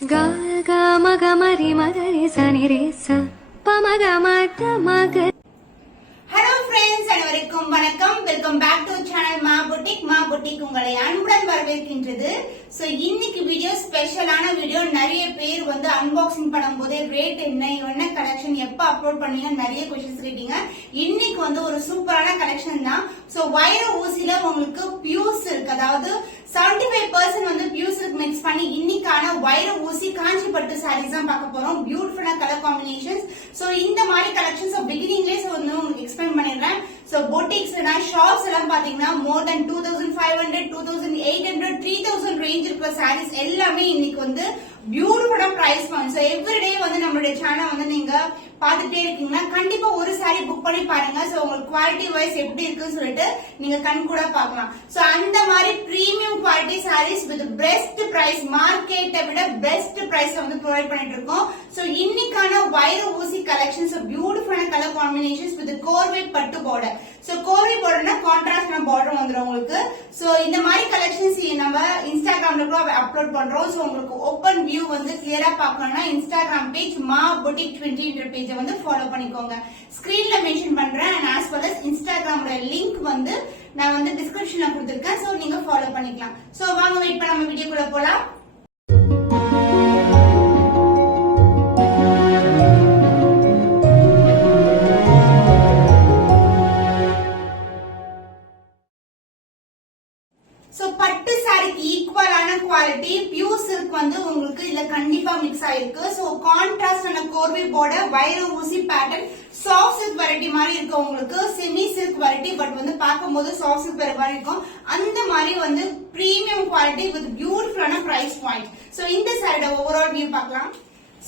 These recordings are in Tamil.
Ga ga ma ga ma ri ma ga re sa ni re sa pa ma ga ma ta ma ga. Hello friends, அனைவருக்கும் வணக்கம். வெல்கம் பேக் டு சேனல் மா புட்டிக் உங்களை அன்புடன் வரவேற்கின்றது. சோ இன்னைக்கு வீடியோ ஸ்பெஷலான வீடியோ. நிறைய பேர் வந்து அன்பாக்சிங் பண்ணும்போது ரேட் என்ன கலெக்ஷன் எப்ப அப்லோட் பண்ணீங்க நிறைய क्वेश्चंस கேட்டீங்க. இன்னைக்கு வந்து ஒரு சூப்பரான கலெக்ஷன் தான். சோ வைர ஊசில உங்களுக்கு பியூஸ் இருக்கு, அதாவது 75% வந்து பியூஸ் இருக்கு மிக்ஸ் பண்ணி இன்னைக்கான வைர ஊசி காஞ்சி பட்டு சாரீஸ் தான் பார்க்க போறோம். பியூட்டிஃபுல்லான கலர் காம்பினேஷன்ஸ். சோ இந்த மாதிரி கலெக்ஷன்ஸ் பிகினிங்லேயே வந்து உங்களுக்கு எக்ஸ்பிளைன் பண்ணிடுறேன். சோ பொட்டிக்ஸ் ஷாப்ஸ் எல்லாம் பாத்தீங்கன்னா மோர் தென் 2500, 2800, 3000 ரேஞ்ச் இருக்கிற சாரீஸ் எல்லாமே இன்னைக்கு வந்து பியூட்டிஃபுல்லா பிரைஸ் பாயிண்ட். சோ எவ்ரிடே வந்து நம்மளுடைய சேனல் வந்து நீங்க பாத்துட்டே இருக்கீங்கன்னா கண்டிப்பா ஒரு சாரி புக் பண்ணி பாருங்க. சோ உங்களுக்கு குவாலிட்டி வைஸ் எப்படி இருக்குன்னு சொல்லிட்டு நீங்க கண் கூட பாக்கலாம். சோ அந்த மாதிரி premium quality sarees with best price, மார்க்கெட்டை விட பெஸ்ட் பிரைஸ் வந்து ப்ரொவைட் பண்ணிட்டு இருக்கோம். சோ இன்னைக்கான வைர ஊசி கலெக்ஷன்ஸ் பியூட்டிஃபுல்லான கலர் காம்பினேஷன்ஸ் வித் கோர்வை பட்டு பார்டர். சோ கோர்வை பார்டர்னா கான்ட்ராஸ்டான பார்டர் வந்துரும் உங்களுக்கு. சோ இந்த மாதிரி கலெக்ஷன்ஸ் நம்ம இன்ஸ்டாகிராம்ல கூட அப்லோட் பண்றோம். சோ உங்களுக்கு ஓபன் வியூ வந்து கிளியரா பார்க்கணும்னா இன்ஸ்டாகிராம் பேஜ் மா புட்டிக் 20 என்ற பேஜ் வந்து ஃபாலோ பண்ணிக்கோங்க. ஸ்கிரீன்ல மென்ஷன் பண்றேன். அண்ட் ஆஸ் வெல் அஸ் இன்ஸ்டாகிராமோட லிங்க் வந்து நான் வந்து டிஸ்கிரிப்ஷன்ல கொடுத்திருக்கேன். சோ நீங்க ஃபாலோ பண்ணிக்கலாம். சோ வாங்க வெயிட் பண்ண நம்ம வீடியோக்குள்ள போலாம். சோ பட்டு சாரிக்கு ஈக்குவலான குவாலிட்டி பியூர் சில்க் வந்து உங்களுக்கு இதுல கண்டிப்பா மிக்ஸ் ஆயிருக்கு. சோ கான்ட்ராஸ்ட் ஆன கோர்வை பார்டர், வைர ஊசி பேட்டர்ன், சாஃப்ட் சில்க் வெரைட்டி மாதிரி இருக்கு உங்களுக்கு. செமி சில்க் வெரைட்டி பட் வந்து பார்க்கும்போது சாஃப்ட் சில்க் வேற மாதிரி இருக்கும். அந்த மாதிரி வந்து பிரீமியம் குவாலிட்டி வித் பியூட்டிஃபுல்லான பிரைஸ் பாயிண்ட். சோ இந்த சாரியோட ஓவரால் வியூ பார்க்கலாம்.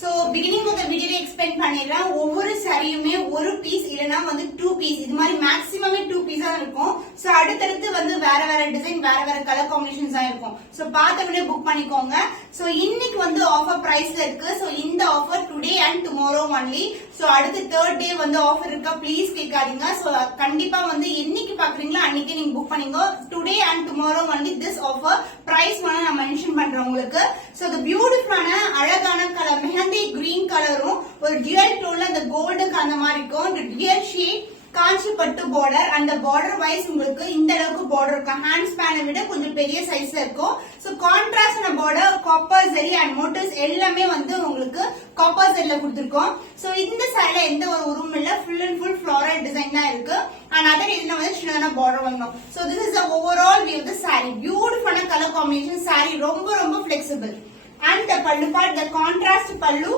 சோ பிகினிங் ஆஃப் தி வீடியோல எக்ஸ்பிளைன் பண்ணிடுறேன். ஒவ்வொரு சாரியுமே ஒரு பீஸ் இல்லனா வந்து 2 பீஸ், இது மாதிரி மேக்ஸிமமே 2 பீஸா இருக்கும். சோ அடுத்தடுத்து வந்து வேற வேற டிசைன், வேற வேற கலர் காம்பினேஷன்ஸ் தான் இருக்கும். சோ பார்த்தவனே புக் பண்ணிக்கோங்க. சோ இன்னைக்கு வந்து ஆஃபர் பிரைஸ்ல இருக்கு. சோ இந்த offer today and tomorrow only. So அடுத்து 3rd டே வந்து ஆஃபர் இருக்கா ப்ளீஸ் கேட்காதீங்க. சோ கண்டிப்பா வந்து என்னைக்கு பாக்குறீங்களோ அன்னைக்கு நீங்க புக் பண்ணிக்கோ. Today and tomorrow only this offer. Price வந்து நான் மென்ஷன் பண்றேன் உங்களுக்கு. சோ the பியூட்டிஃபுல்லான அழகான கலர் மெஹந்தி கிரீன் கலரும் ஒரு டியூயல் டோன்ல அந்த கோல்டுக்கு அந்த மாதிரி இருக்கும். இந்த டியூயல் ஷேட் காஞ்சி பட்டு பார்டர். அந்த பார்டர் வைஸ் உங்களுக்கு இந்த அளவுக்கு பார்டர் இருக்கும். ஹேண்ட் ஸ்பேனை விட கொஞ்சம் பெரிய சைஸ்ல இருக்கும். So contrast border, copper zari and motifs எல்லாமே வந்து உங்களுக்கு காப்பர் ஜெரில கொடுத்திருக்கோம். சோ இந்த சாரில எந்த ஒரு உருவம் இல்ல, full and full floral design தான் இருக்கு. அண்ட் அதர் இதுல வந்து சின்னதான பார்டர் வரணும். So this is the overall view of the saree. பியூட்டிஃபுல்லான கலர் காம்பினேஷன். சாரி ரொம்ப ரொம்ப flexible. And the pallu part, the contrast pallu,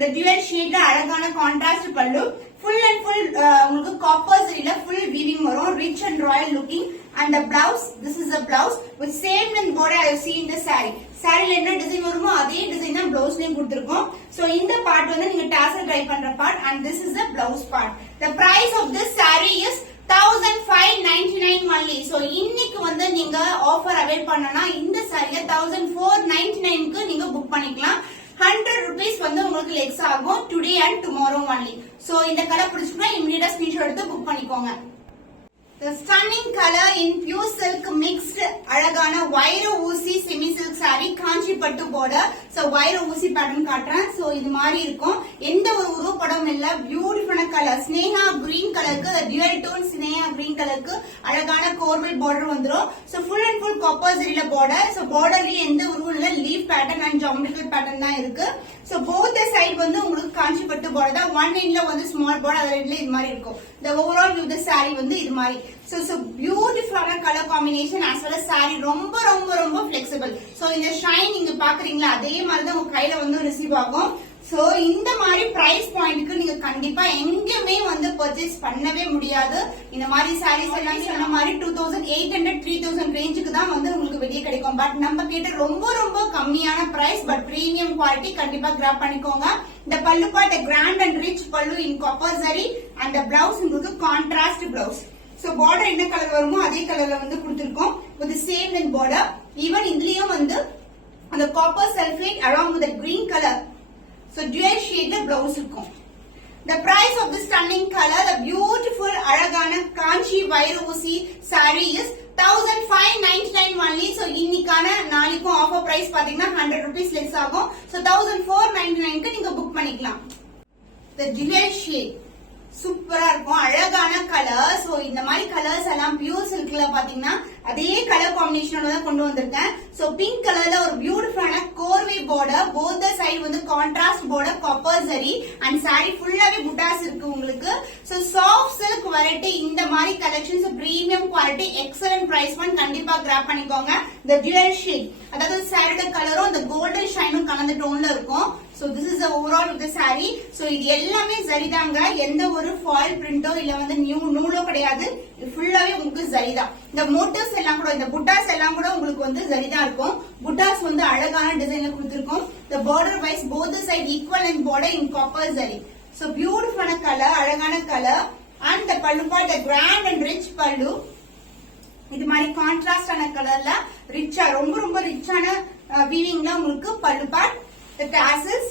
the dual shade அழகான contrast pallu, full and full உங்களுக்கு காப்பர் ஜெரில full weaving வரும், rich and royal looking. and the blouse, this is the blouse with same length border I have seen in the saree. சாரில என்ன டிசைன் வருமோ அதே டிசைன் தான் ப்ளவுஸ்லயும் கொடுத்திருக்கோம். சோ இந்த பார்ட் வந்து நீங்க டாசல் ட்ரை பண்ற part. and this is the blouse part. the price of this saree is 1599 only. So இன்னைக்கு வந்து நீங்க ஆஃபர் அவைல் பண்ணனா இந்த சாரியை 1499 க்கு நீங்க புக் பண்ணிக்கலாம். 100 rupees வந்து உங்களுக்கு லெக்ஸ் ஆகும் today and tomorrow only. So இந்த கலர் பிடிச்சிருந்தா இமிடியேட்டா ஸ்கிரீன்ஷாட் எடுத்து புக் பண்ணிக்கோங்க. The stunning color in pure silk mixed அழகான வைர ஊசி செமி சில்க் சாரி, காஞ்சி பட்டு பார்டர். சோ வைர ஊசி பேட்டர்ன் காட்டுறேன். சோ இது மாதிரி இருக்கும். எந்த ஒரு உருவப்படம் இல்ல, பியூட்டிஃபுல்லான கலர். ஸ்னேகா கிரீன் கலருக்கு டியூயல் டோன் ஸ்னேகா கிரீன் கலருக்கு அழகான கோர்வை பார்டர் வந்துரும். So full and full copper ஜெரில பார்டர். சோ பார்டர்லயே எந்த உருவம் இல்ல, leaf pattern and geometrical pattern தான் இருக்கு. சோ போத் சைடு வந்து உங்களுக்கு காஞ்சி பட்டு பார்டர் தான். ஒன் எண்ட்ல வந்து ஸ்மால் பார்டர், அதர் எண்ட்ல இது மாதிரி இருக்கும். the overall view of the saree வந்து இது மாதிரி. so beautiful color combination as well as saree ரொம்ப ரொம்ப ரொம்ப flexible. so இந்த ஷைன் நீங்க பாக்குறீங்களா அதே மாதிரி தான் உங்க கையில வந்து ரிசீவ் ஆகும். சோ இந்த மாதிரி பிரைஸ் பாயிண்ட்க்கு நீங்க கண்டிப்பா எங்கேயுமே வந்து பர்ச்சேஸ் பண்ணவே முடியாது. இந்த மாதிரி சாரீஸ் எல்லாம் சொன்ன மாதிரி 2800, 3000 ரேஞ்சுக்கு தான் வந்து உங்களுக்கு வெளியே கிடைக்கும். பட் நம்ம கிட்ட ரொம்ப ரொம்ப கம்மியான பிரைஸ் பட் பிரீமியம் குவாலிட்டி. கண்டிப்பா கிராப் பண்ணிக்கோங்க. இந்த pallu part grand and rich pallu in copper zari. and the blouse உங்களுக்கு கான்ட்ராஸ்ட் பிளவுஸ். சோ பார்டர் என்ன கலர் வருமோ அதே கலர்ல வந்து கொடுத்திருக்கோம் with the same in border. Even இதுலயும் வந்து அந்த copper sulphate along with the green color. so dual shade blouse இருக்கும். the price of this stunning color, the beautiful அழகான காஞ்சி வைர ஊசி saree is 1599 only. So இன்னைக்கான நாளைக்கும் ஆஃபர் பிரைஸ் பாத்தீங்கன்னா 100 rupees less ஆகும். So 1499 க்கு நீங்க புக் பண்ணிக்கலாம். The dual shade சூப்பரா இருக்கும், அழகான கலர். சோ இந்த மாதிரி கலர்ஸ் எல்லாம் பியூர் சில்க்ல பாத்தீங்கன்னா அதே கலர் காம்பினேஷனோட தான் கொண்டு வந்திருக்கேன். சோ பிங்க் கலர்ல ஒரு பியூட்டிஃபுல்லான கோர்வை பார்டர், போத் சைடு வந்து contrast border, copper zari and sorry ஃபுல்லாவே புட்டாஸ் இருக்கு உங்களுக்கு. சோ சாஃப்ட் சில்க் வெரைட்டி இந்த மாதிரி collections premium quality, excellent price point, கண்டிப்பா கிராப் பண்ணிக்கோங்க. இந்த dual shade அதாவது சாரியோட கலரும் இந்த கோல்டன் ஷைனும் கலந்த டோன்ல இருக்கும். So this is the overall of the saree. So இது எல்லாமே சரிதாங்க, எந்த ஒரு ஃபாயில் பிரிண்டோ இல்ல வந்து நூலோ கிடையாது, இது ஃபுல்லாவே உங்களுக்கு சரிதான். இந்த மோட்டிவ்ஸ் எல்லாம் கூட, இந்த புட்டாஸ் எல்லாம் கூட உங்களுக்கு வந்து சரிதான் இருக்கும். புட்டாஸ் வந்து அழகான டிசைன்ல கொடுத்திருக்கோம். The border wise both the side equal and border in copper zari. So beautiful color, அழகான colour. And the pallu part, the grand and rich pallu. இது மாதிரி கான்ட்ராஸ்ட் ஆன கலர்ல ரிச்சா, ரொம்ப ரொம்ப ரிச்சான வீவிங்ல உங்களுக்கு பல்லு part, the tassels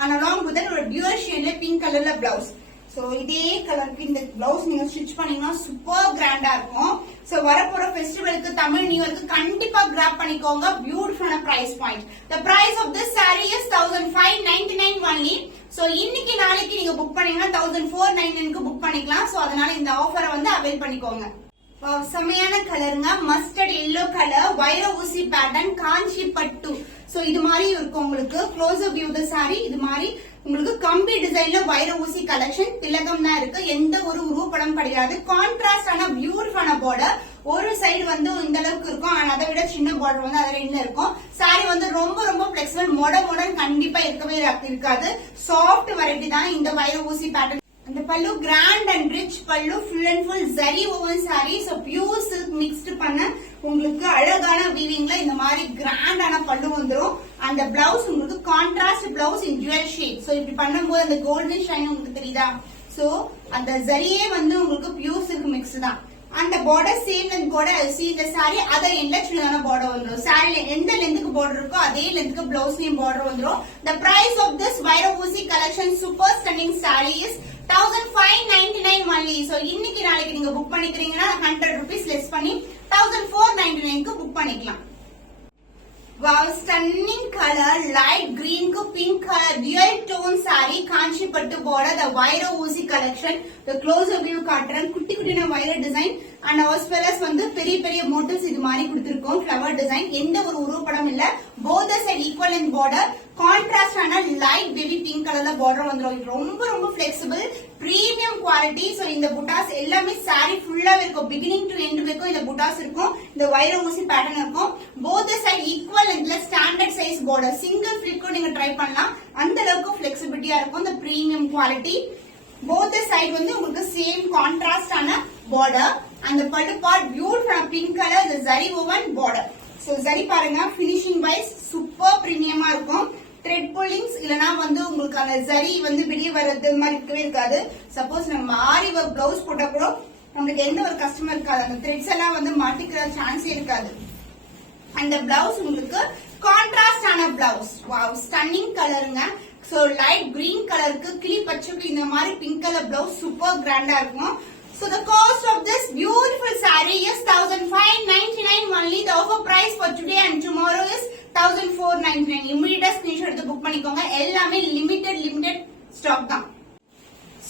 and along with that ஒரு dual shadeல பிங்க் கலர்ல பிளவுஸ். சோ இதே கலருக்கு இந்த பிளவுஸ் நீங்க ஸ்டிட்ச் பண்ணீங்கன்னா சூப்பர் கிராண்டா இருக்கும். சோ வரப்போற ஃபெஸ்டிவலுக்கு, தமிழ் நியூ இயர்க்கு கண்டிப்பா கிராப் பண்ணிக்கோங்க. பியூட்டிஃபுல்லான price point. The price of this saree is 1599 only. So இன்னைக்கு நாளைக்கு நீங்க புக் பண்ணீங்கன்னா 1499 க்கு புக் பண்ணிக்கலாம். சோ அதனால இந்த ஆஃபரை வந்து அவைல் பண்ணிக்கோங்க. செமையான கலருங்க, மஸ்டர்ட் எல்லோ கலர், வைர ஊசி பேட்டர்ன், காஞ்சி பட்டு. சோ இது மாதிரி இருக்கும் உங்களுக்கு. க்ளோஸ் வியூ தி saree இது மாதிரி உங்களுக்கு கம்பி டிசைன்ல வைர ஊசி கலெக்ஷன், திலகம் தான் இருக்கு, எந்த ஒரு உருவப்படம் கிடையாது. கான்ட்ராஸ்ட் ஆன பியூட்டிஃபுல்லான பார்டர், ஒரு சைடு வந்து இந்த அளவுக்கு இருக்கும், ஆனா அதை விட சின்ன பார்டர் வந்து அதுல இன்னும் இருக்கும். saree வந்து ரொம்ப ரொம்ப பிளெக்சிபிள், மொடன் கண்டிப்பா இருக்கவே இருக்காது. சாஃப்ட் வெரைட்டி தான் இந்த வைர ஊசி பேட்டர்ன். அந்த pallu grand and rich pallu, full and full zari woven saree. So pure silk mixed பண்ண உங்களுக்கு அழகான வீவிங்ல இந்த மாதிரி கிராண்டான பல்லு வந்துரும். அந்த பிளவுஸ் உங்களுக்கு கான்ட்ராஸ்ட் பிளவுஸ் இன் ஜுவல் ஷேட். சோ இப்படி பண்ணும்போது அந்த கோல்டன் ஷைன் உங்களுக்கு தெரியுதா? சோ அந்த ஜரியே வந்து உங்களுக்கு பியூர் சில்க் மிக்ஸ் தான். அந்த பார்டர் சேம் லென்த் பார்டர், இந்த saree அதர் எண்ட்ல சின்னதான பார்டர் வந்துரும். saree எந்த லென்த்துக்கு பார்டர் இருக்கோ அதே லென்த்துக்கு பிளவுஸ்லயும் பார்டர் வந்துரும். The price of this வைர ஊசி collection super stunning saree is 1599 only. So இன்னைக்கு நாளைக்கு நீங்க புக் பண்ணிக்கிறீங்கன்னா 100 rupees லெஸ் பண்ணி 1499 க்கு புக் பண்ணிக்கலாம். Wow, stunning color, light green ku pink color, dual tone saree, kanchi pattu border, the வைர ஊசி collection, the closer view காட்டுறேன். குட்டி குட்டின வைர design and as well as வந்து பெரிய பெரிய மோட்டிவ்ஸ் இது மாதிரி கொடுத்திருக்கோம். flower design, எந்த ஒரு உருவப்படம் இல்ல. both the side equal in border, contrast ஆன light baby pink கலர்ல border வந்துரும். ரொம்ப ரொம்ப flexible, premium quality. so இந்த புட்டாஸ் எல்லாமே saree ஃபுல்லாவே இருக்கும், beginning to end வரைக்கும் இந்த புட்டாஸ் இருக்கும். இந்த வைர ஊசி பேட்டர்ன் இருக்கும். both the side equal lengthல standard size border, single flip கூட நீங்க ட்ரை பண்ணலாம். அந்த அளவுக்கு flexibility-ஆ இருக்கும். இந்த premium quality. both the side வந்து உங்களுக்கு சேம் கான்ட்ராஸ்ட் ஆன border. அந்த பல்லு பார்ட் பியூட்டிஃபுல் பிங்க் கலர், இந்த zari woven border. So zari பாருங்க, ஃபினிஷிங் வைஸ் சூப்பர் பிரீமியமா இருக்கும். த்ரெட் புல்லிங்ஸ் இல்லனா வந்து உங்களுக்கு அந்த ஜரி வந்து வெளிய வரது மாதிரி இருக்கவே இருக்காது. சப்போஸ் நம்ம ஆரி ஒர்க் பிளவுஸ் போட்டா கூட நமக்கு எந்த ஒரு கஸ்டமர் இருக்காது, அந்த த்ரெட்ஸ் எல்லாம் வந்து மாட்டிக்கிற சான்ஸே இருக்காது. அந்த பிளவுஸ் உங்களுக்கு கான்ட்ராஸ்ட் ஆன பிளவுஸ். வாவ், ஸ்டன்னிங் கலருங்க. சோ லைட் கிரீன் கலருக்கு கிளி பச்சைக்கு இந்த மாதிரி பிங்க் கலர் பிளவுஸ் சூப்பர் கிராண்டா இருக்கும். So the cost of this beautiful saree is 1599 only. The offer price for today and tomorrow is 1499. Immediate screenshot எடுத்து புக் பண்ணிக்கோங்க. எல்லாமே limited stock தான்.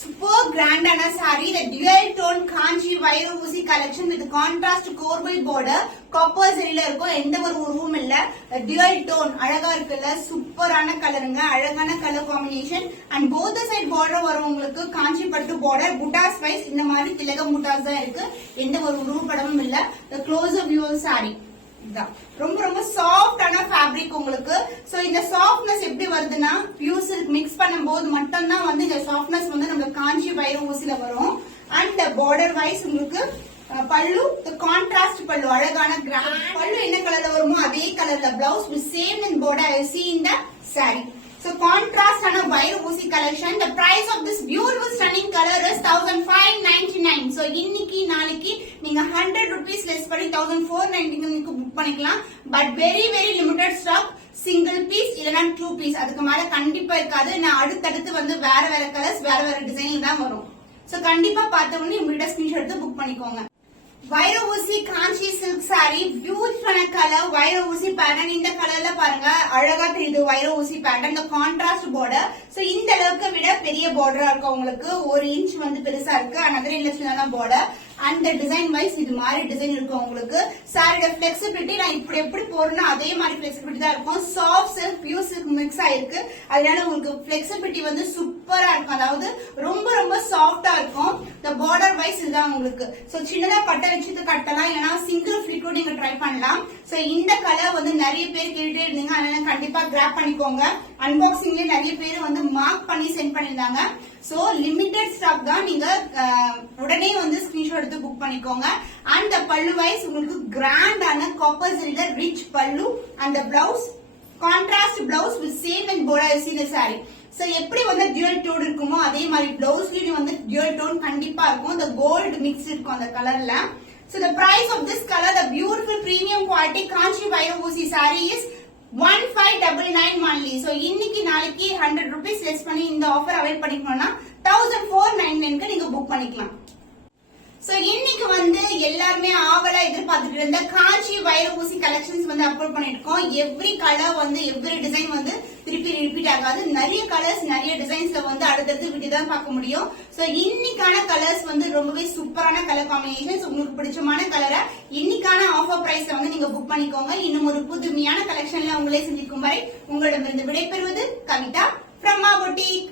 Super grand ஆன saree, the dual tone kanchi வைர ஊசி collection with contrast கோர்வை border, copper சரியில இருக்கும், எந்த ஒரு உருவம் இல்ல. dual tone அழகா இருக்குல்ல, சூப்பரான கலருங்க, அழகான colour combination. and both the side border வரும் உங்களுக்கு காஞ்சி பட்டு border. புட்டாஸ் வைஸ் இந்த மாதிரி திலகம் புட்டாஸ் தான் இருக்கு, எந்த ஒரு உருவப்படமும் இல்ல. the closer view saree ரொம்ப ரொம்ப சாஃப்டான ஃபேப்ரிக் உங்களுக்கு. சோ இந்த சாஃப்ட்னஸ் எப்படி வருதுன்னா, பியூர் சில்க் மிக்ஸ் பண்ணும்போது மட்டும் தான் வந்து இந்த சாஃப்ட்னஸ் வந்து நம்ம காஞ்சி வைர ஊசில வரும். அண்ட் பார்டர் வைஸ் உங்களுக்கு பல்லு, கான்ட்ராஸ்ட் பல்லு, அழகான கிராண்ட் பல்லு என்ன கலர்ல வருமோ அதே கலர்ல blouse with same in border I see in the saree. So contrast ஆன வைர ஊசி collection. The price of this beautiful stunning color is 1599. So இன்னைக்கு நாளைக்கு நீங்க 100 rupees லெஸ் பண்ணி 1499 க்கு புக் பண்ணிக்கலாம். But very limited stock, single piece இல்லனா 2 piece, அதுக்கு மேல கண்டிப்பா இருக்காது. நான் அடுத்தடுத்து வந்து வேற கலர்ஸ் வேற டிசைனிங் தான் வரும். சோ கண்டிப்பா பார்த்தவங்க இமிடியேட்டா ஸ்கிரீன்ஷாட் எடுத்து புக் பண்ணிக்கோங்க. வைர ஊசி காஞ்சி சில்க் சாரி, பியூட்டிஃபுல்லான கலர், வைர ஊசி பேட்டர்ன். இந்த கலர்ல பாருங்க அழகா தெரியுது வைர ஊசி பேட்டர்ன். இந்த கான்ட்ராஸ்ட் பார்டர். சோ இந்த அளவுக்கு விட பெரிய பார்டரா இருக்கு உங்களுக்கு. 1 இன்ச் வந்து பெருசா இருக்கு. another இல்ல பார்டர். அந்த டிசைன் வைஸ் இது மாதிரி டிசைன் இருக்கும் உங்களுக்கு. சாரியோட பிளெக்சிபிலிட்டி நான் இப்படி எப்படி போறேன்னா அதே மாதிரி பிளெக்சிபிலிட்டி தான் இருக்கும். Soft silk pure silk mix ஆயிருக்கு. அதனால உங்களுக்கு பிளெக்சிபிலிட்டி வந்து சூப்பரா இருக்கும். அதாவது ரொம்ப ரொம்ப சாஃப்டா இருக்கும். இந்த பார்டர் வைஸ் இதுதான் உங்களுக்கு. சோ சின்னதா பட்டை வச்சுட்டு கட்டலாம், இல்லைன்னா சிங்கிள் ஃபிளிட் நீங்க ட்ரை பண்ணலாம். சோ இந்த கலர் வந்து நிறைய பேர் கேட்டுட்டே இருந்தீங்க, அதனால கண்டிப்பா கிராப் பண்ணிக்கோங்க. அன்பாக்சிங்ல நிறைய பேர் வந்து மார்க் பண்ணி சென்ட் பண்ணிருந்தாங்க. சோ லிமிடெட் ஸ்டாக் தான், நீங்க உடனே வந்து ஸ்கிரீன்ஷாட் எடுத்து புக் பண்ணிக்கோங்க. அண்ட் பல்லு வைஸ் உங்களுக்கு கிராண்டான காப்பர் ஜெரில ரிச் பல்லு. அந்த blouse contrast blouse with same and border சீன சாரி. சோ எப்படி வந்து டியூல் டோன் இருக்குமோ அதே மாதிரி பிளவுஸ்லயும் வந்து டியூல் டோன் கண்டிப்பா இருக்கும். இந்த கோல்டு மிக்ஸ் இருக்கும் அந்த கலர்ல. So the price of this color, the beautiful premium quality Kanchi Vaira Oosi saree is 1599 only. So இன்னைக்கு நாளைக்கு 100 rupees less பண்ணி இந்த ஆஃபர் அவைல் பண்ணிக்கணும்னா 1499 நீங்க புக் பண்ணிக்கலாம். சோ இன்னைக்கு வந்து எல்லாருமே ஆவலா எதிர்பார்த்துட்டு இருந்த காஞ்சி வைர ஊசி கலெக்ஷன்ஸ் வந்து அப்லோட் பண்ணிருக்கோம். எவ்ரி கலர் வந்து எவ்ரி டிசைன் வந்து திருப்பி ரிப்பீட் ஆகாது. நிறைய கலர்ஸ் நிறைய டிசைன்ஸ்ல வந்து அடுத்தடுத்து விட்டு தான் பார்க்க முடியும். சோ இன்னைக்கான கலர்ஸ் வந்து ரொம்பவே சூப்பரான கலர் காம்பினேஷன்ஸ். உங்களுக்கு பிடிச்சமான கலரை இன்னைக்கான ஆஃபர் பிரைஸ்ல வந்து நீங்க புக் பண்ணிக்கோங்க. இன்னும் ஒரு புதுமையான கலெக்ஷன்ல உங்களே சந்திக்கும் வரை உங்களிடமிருந்து விடைபெறுவது கவிதா from our boutique.